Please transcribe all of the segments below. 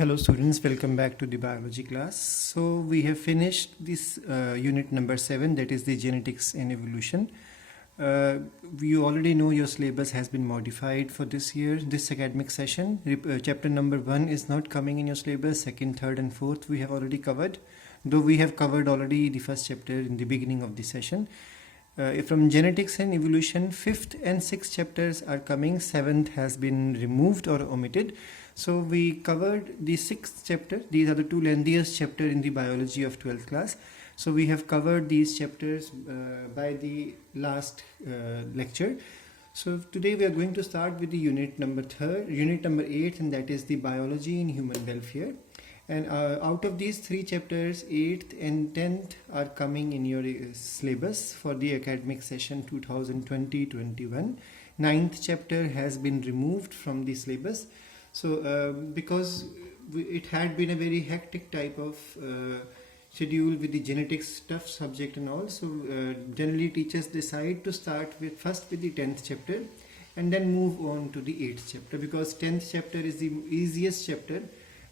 Hello students, welcome back to the biology class. So we have finished this unit number 7, that is the genetics and evolution. You already know your syllabus has been modified for this year, this academic session. Chapter number 1 is not coming in your syllabus, 2nd, 3rd and 4th we have already covered. Though we have covered already the first chapter in the beginning of the session. From genetics and evolution, 5th and 6th chapters are coming, 7th has been removed or omitted. So we covered the 6th chapter. These are the two lengthiest chapters in the biology of 12th class. So we have covered these chapters by the last lecture. So today we are going to start with the unit number 8, and that is the biology in human welfare. And out of these 3 chapters, 8th and 10th are coming in your syllabus for the academic session 2020-21. 9th chapter has been removed from the syllabus. So because it had been a very hectic type of schedule with the genetics stuff subject and all, so generally teachers decide to start first with the 10th chapter and then move on to the 8th chapter, because 10th chapter is the easiest chapter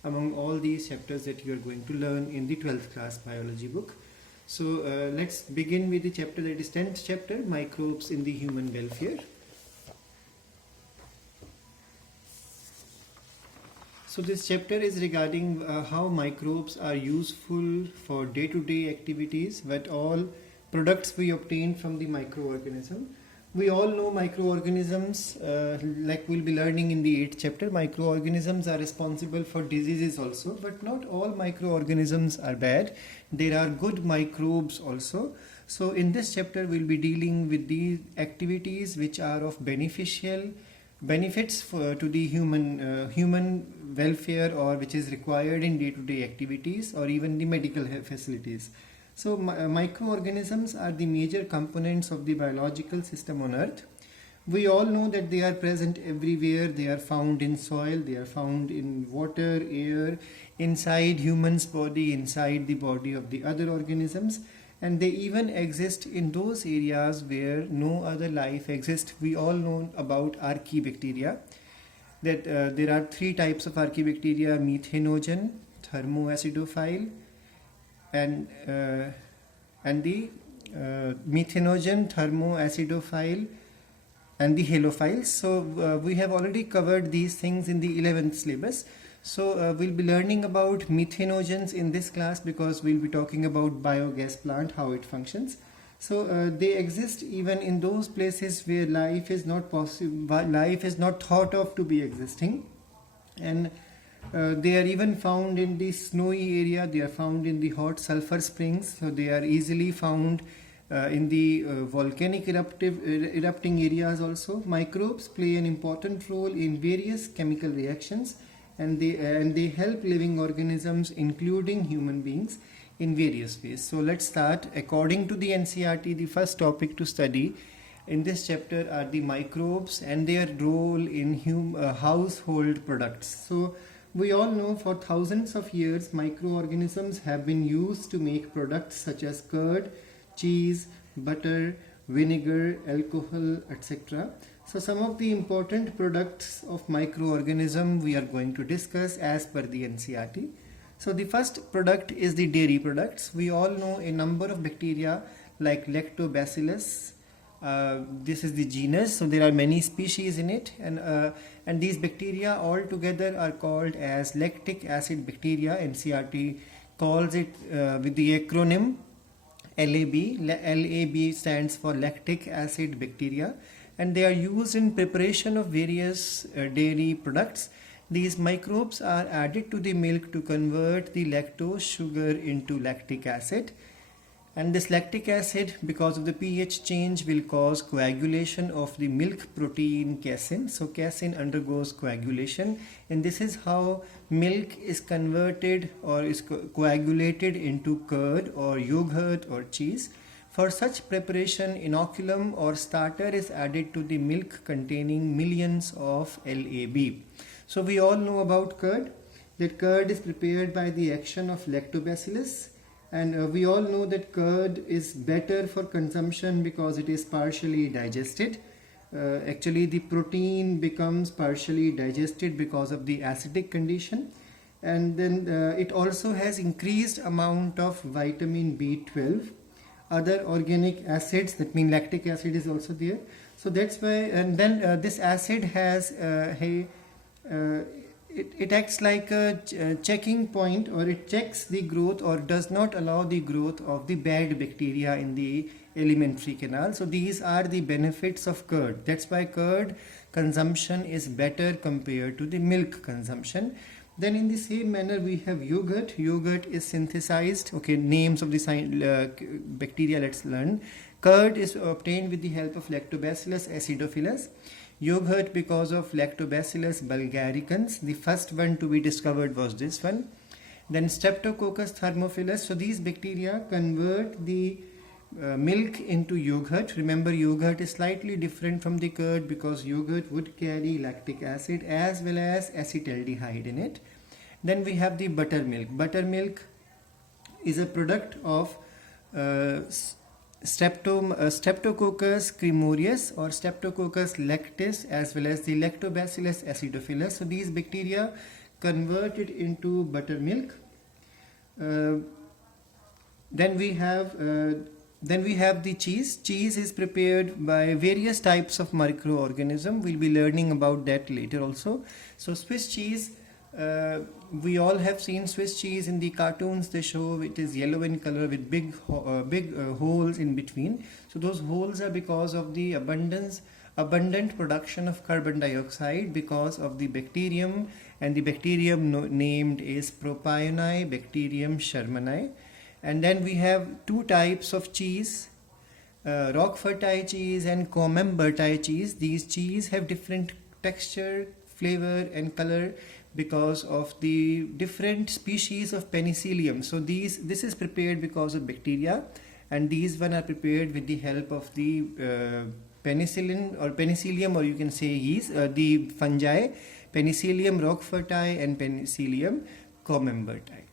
among all these chapters that you are going to learn in the 12th class biology book. So let's begin with the chapter that is 10th chapter, microbes in the human welfare. So this chapter is regarding how microbes are useful for day-to-day activities, what all products we obtain from the microorganism. We all know microorganisms, like we'll be learning in the 8th chapter, microorganisms are responsible for diseases also, but not all microorganisms are bad. There are good microbes also. So in this chapter we'll be dealing with the activities which are of benefits to the human welfare, or which is required in day-to-day activities or even the medical facilities. So microorganisms are the major components of the biological system on Earth. We all know that they are present everywhere. They are found in soil, they are found in water, air, inside humans' body, inside the body of the other organisms, and they even exist in those areas where no other life exists. We all know about Archaebacteria, that there are 3 types of Archaebacteria: methanogen, thermoacidophile, and the methanogen, thermoacidophile, and the halophiles. So we have already covered these things in the 11th syllabus. So we'll be learning about methanogens in this class, because we'll be talking about biogas plant, how it functions. So they exist even in those places where life is not possible, life is not thought of to be existing, and they are even found in the snowy area, they are found in the hot sulfur springs, so they are easily found in the volcanic erupting areas also. Microbes play an important role in various chemical reactions, and they help living organisms, including human beings, in various ways. So let's start. According to the NCERT, the first topic to study in this chapter are the microbes and their role in household products. So we all know for thousands of years microorganisms have been used to make products such as curd, cheese, butter, vinegar, alcohol, etc. So some of the important products of microorganism we are going to discuss as per the NCERT. So the first product is the dairy products. We all know a number of bacteria like Lactobacillus. This is the genus, so there are many species in it, and these bacteria all together are called as lactic acid bacteria. NCERT calls it with the acronym LAB. LAB stands for lactic acid bacteria, and they are used in preparation of various dairy products. These microbes are added to the milk to convert the lactose sugar into lactic acid. And this lactic acid, because of the pH change, will cause coagulation of the milk protein casein. So casein undergoes coagulation, and this is how milk is converted or is coagulated into curd or yogurt or cheese. For such preparation, inoculum or starter is added to the milk containing millions of LAB. So we all know about curd, that curd is prepared by the action of lactobacillus. And we all know that curd is better for consumption because it is partially digested. Actually, the protein becomes partially digested because of the acidic condition. and then it also has increased amount of vitamin B12, other organic acids, that means lactic acid is also there. So that's why, and then this acid has it acts like a checking point, or it checks the growth or does not allow the growth of the bad bacteria in the alimentary canal. So these are the benefits of curd. That's why curd consumption is better compared to the milk consumption. Then in the same manner we have yogurt. Yogurt is synthesized. Okay, names of the bacteria let's learn. Curd is obtained with the help of Lactobacillus acidophilus. Yogurt because of Lactobacillus bulgaricans. The first one to be discovered was this one. Then Streptococcus thermophilus. So these bacteria convert the milk into yogurt. Remember, yogurt is slightly different from the curd because yogurt would carry lactic acid as well as acetaldehyde in it. Then we have the buttermilk. Buttermilk is a product of Streptococcus cremoreus or Streptococcus lactis as well as the Lactobacillus acidophilus. So these bacteria convert it into buttermilk. Then we have the cheese. Cheese is prepared by various types of microorganisms. We'll be learning about that later also. So Swiss cheese, we all have seen Swiss cheese in the cartoons. They show it is yellow in color with big holes in between. So those holes are because of the abundant production of carbon dioxide because of the bacterium, and the bacterium named is Propionibacterium shermani. And then we have two types of cheese, Roqueforti cheese and Camembert cheese. These cheese have different texture, flavor and color because of the different species of penicillium. So this is prepared because of bacteria, and these one are prepared with the help of the penicillin or penicillium, or you can say yeast, the fungi, Penicillium roqueforti and Penicillium camemberti.